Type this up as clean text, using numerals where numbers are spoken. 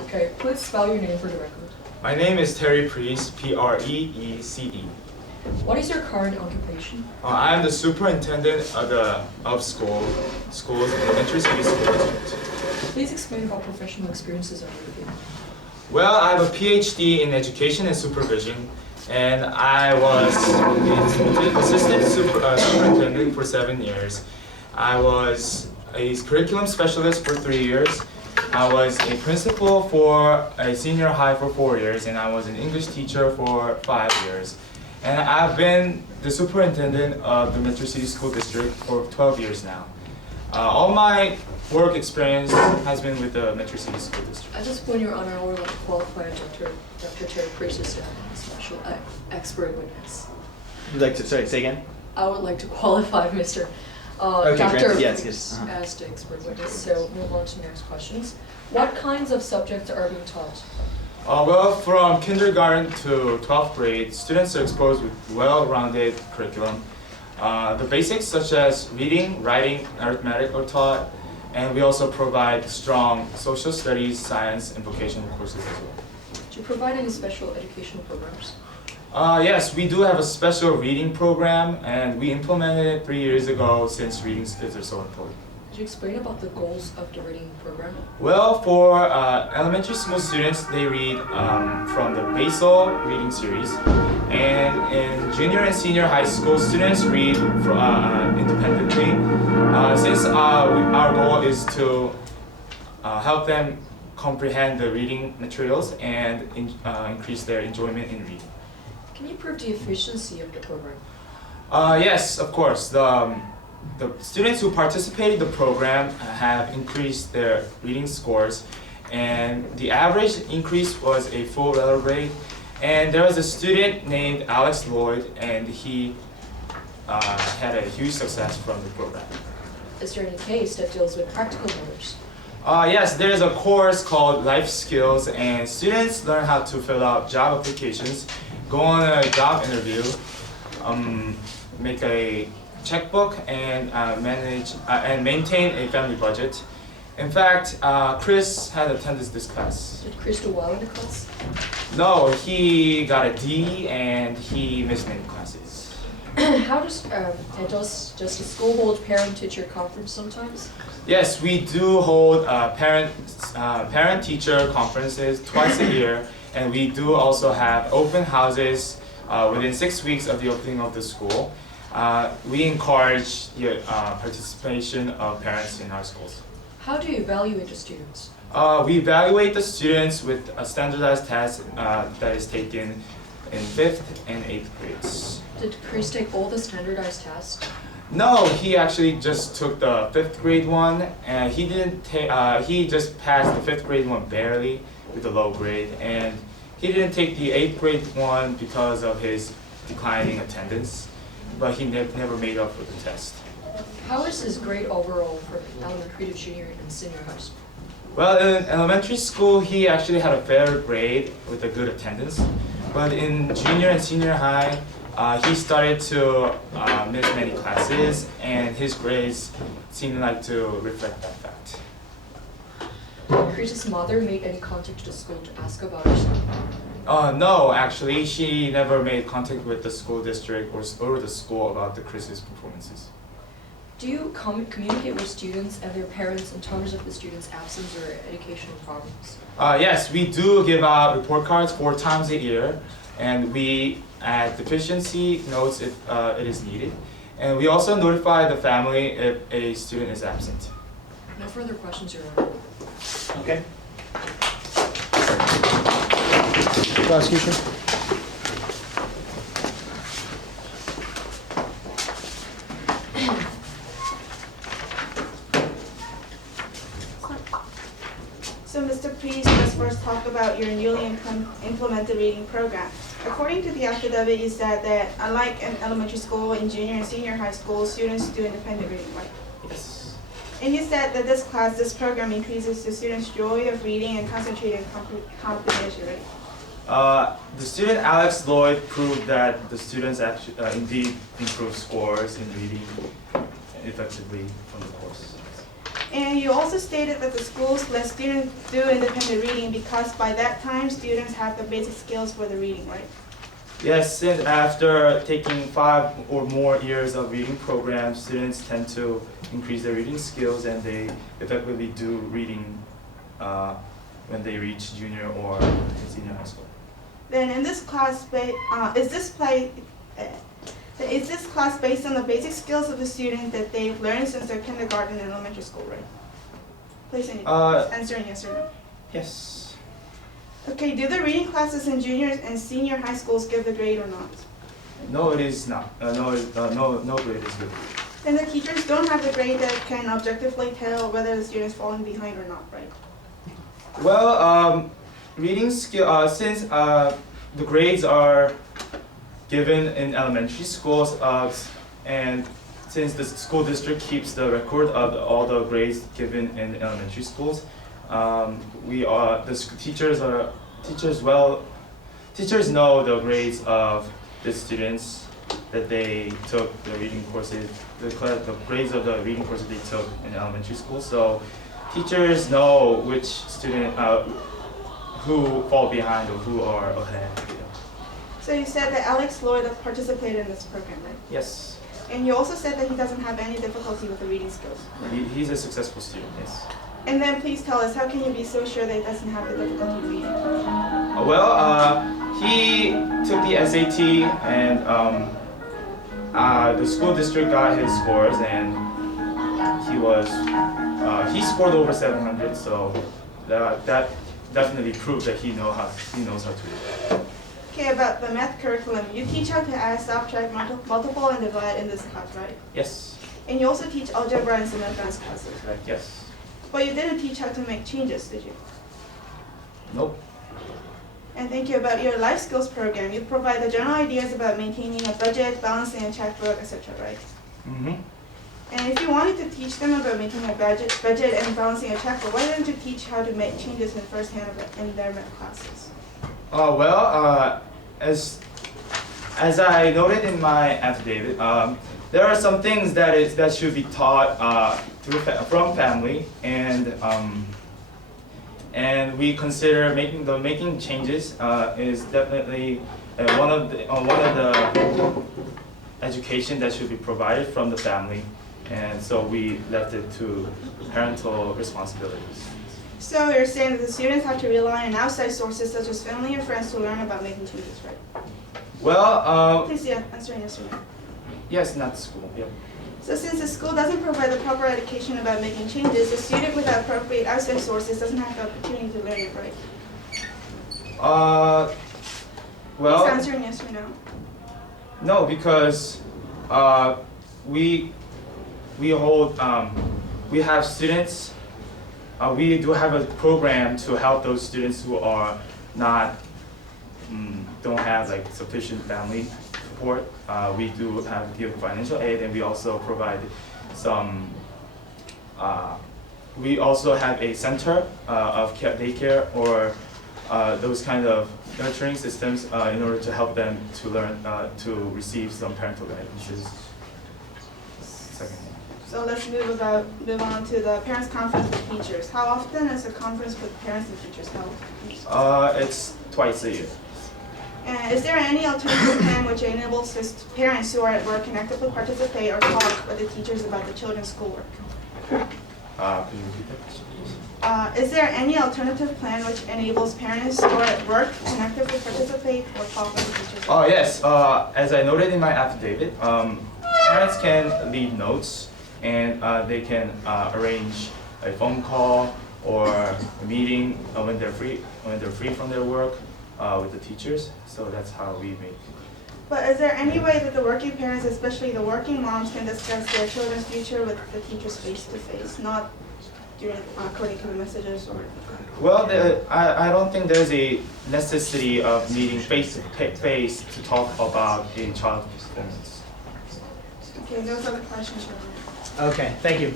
Okay, please spell your name for the record. My name is Terry Priest, Preece. What is your current occupation? I am the superintendent of schools in Elementary City School District. Please explain about professional experiences of your field. Well, I have a PhD in education and supervision, and I was the assistant superintendent for 7 years. I was a curriculum specialist for 3 years. I was a principal for a senior high for 4 years, and I was an English teacher for 5 years. And I've been the superintendent of the Metro City School District for 12 years now. All my work experience has been with the Metro City School District. At this point, Your Honor, I would like to qualify Dr. Terry Priest as a special expert witness. You'd like to say again? I would like to qualify Mr. Okay, Dr. granted, yes. as the expert witness. So move on to the next questions. What kinds of subjects are being taught? Well, from kindergarten to 12th grade, students are exposed with well-rounded curriculum. The basics such as reading, writing, arithmetic are taught, and we also provide strong social studies, science, and vocational courses as well. Do you provide any special educational programs? Yes, we do have a special reading program, and we implemented it 3 years ago since reading skills are so important. Could you explain about the goals of the reading program? Well, for elementary school students, they read from the Basel reading series, and in junior and senior high school, students read independently. Since our goal is to help them comprehend the reading materials and increase their enjoyment in reading. Can you prove the efficiency of the program? Yes, of course. The students who participate in the program have increased their reading scores, and the average increase was a full letter grade. And there was a student named Alex Lloyd, and he had a huge success from the program. Is there any case that deals with practical matters? Yes, there is a course called Life Skills, and students learn how to fill out job applications, go on a job interview, make a checkbook, and manage and maintain a family budget. In fact, Chris had attended this class. Did Chris do well in the class? No, he got a D and he missed many classes. How does the school hold parent-teacher conference sometimes? Yes, we do hold parent-teacher conferences twice a year, and we do also have open houses within 6 weeks of the opening of the school. We encourage the participation of parents in our schools. How do you evaluate the students? We evaluate the students with a standardized test that is taken in 5th and 8th grades. Did Chris take all the standardized tests? No, he actually just took the 5th grade one, and he didn't take. He just passed the 5th grade one barely with a low grade, and he didn't take the 8th grade one because of his declining attendance. But he never made up for the test. How is his grade overall from elementary to junior and senior high school? Well, in elementary school, he actually had a fair grade with a good attendance. But in junior and senior high, he started to miss many classes, and his grades seemed like to reflect that fact. Did Chris's mother make any contact to the school to ask about her son? No, actually, she never made contact with the school district or the school about the Chris's performances. Do you communicate with students and their parents in terms of the student's absence or educational problems? Yes, we do give out report cards 4 times a year, and we add deficiency notes if it is needed. And we also notify the family if a student is absent. No further questions, Your Honor. Okay. Prosecution. So, Mr. Priest, let's first talk about your newly implemented reading program. According to the affidavit, you said that unlike in elementary school, in junior and senior high school, students do independent reading, right? Yes. And you said that this program increases the students' joy of reading and concentrating comprehension, right? The student Alex Lloyd proved that the students actually indeed improve scores in reading effectively from the course. And you also stated that the schools let students do independent reading because by that time, students have the basic skills for the reading, right? Yes, since after taking 5 or more years of reading programs, students tend to increase their reading skills and they effectively do reading when they reach junior or senior high school. Then in this class, is this class based on the basic skills of the student that they've learned since their kindergarten and elementary school, right? Please answer in yes or no. Yes. Okay, do the reading classes in junior and senior high schools give the grade or not? No, it is not. No grade is good. Then the teachers don't have the grade that can objectively tell whether the student is falling behind or not, right? Well, reading skill, since the grades are given in elementary schools, and since the school district keeps the record of all the grades given in elementary schools, teachers know the grades of the students that they took the reading courses, the grades of the reading courses they took in elementary school. So teachers know which student who fall behind or who are ahead. So you said that Alex Lloyd participated in this program, right? Yes, And you also said that he doesn't have any difficulty with the reading skills. he's a successful student. Yes. And then please tell us, how can you be so sure that he doesn't have the difficulty reading? He took the SAT and the school district got his scores and he scored over 700. So that definitely proved that he knows how to read. Okay, about the math curriculum, you teach how to add, subtract, multiple, and divide in this class, right? Yes. And you also teach algebra and some advanced classes, right? Yes. But you didn't teach how to make changes, did you? Nope. And thank you. About your life skills program, you provide the general ideas about maintaining a budget, balancing a checkbook, etc., right? Mm-hmm. And if you wanted to teach them about maintaining a budget and balancing a checkbook, why didn't you teach how to make changes in firsthand in their math classes? As I noted in my affidavit, there are some things that should be taught from family, and we consider making changes is definitely one of the education that should be provided from the family, and so we left it to parental responsibilities. So you're saying that the students have to rely on outside sources such as family and friends to learn about making changes, right? Well, Please answer yes or no. yes, not school. Yep. So since the school doesn't provide the proper education about making changes, the student without appropriate outside sources doesn't have the opportunity to learn it, right? Well. Please answer yes or no. No, because we have students. We do have a program to help those students who are not don't have like sufficient family support. We do give financial aid, and we also provide some. We also have a center of daycare or those kind of nurturing systems in order to help them to learn to receive some parental guidance. Second. So let's move on to the parents' conference with teachers. How often is a conference with parents and teachers held? It's twice a year. And is there any alternative plan which enables parents who are at work can actively participate or talk with the teachers about the children's schoolwork? Could you repeat that question, please? Is there any alternative plan which enables parents who are at work can actively participate or talk with the teachers? Oh yes, as I noted in my affidavit, parents can leave notes and they can arrange a phone call or a meeting when they're free from their work with the teachers. So that's how we make. But is there any way that the working parents, especially the working moms, can discuss their children's future with the teachers face to face, not during according to the messages or? Well, I don't think there's a necessity of meeting face to face to talk about a child's performance. Okay, those are the questions. Okay, thank you.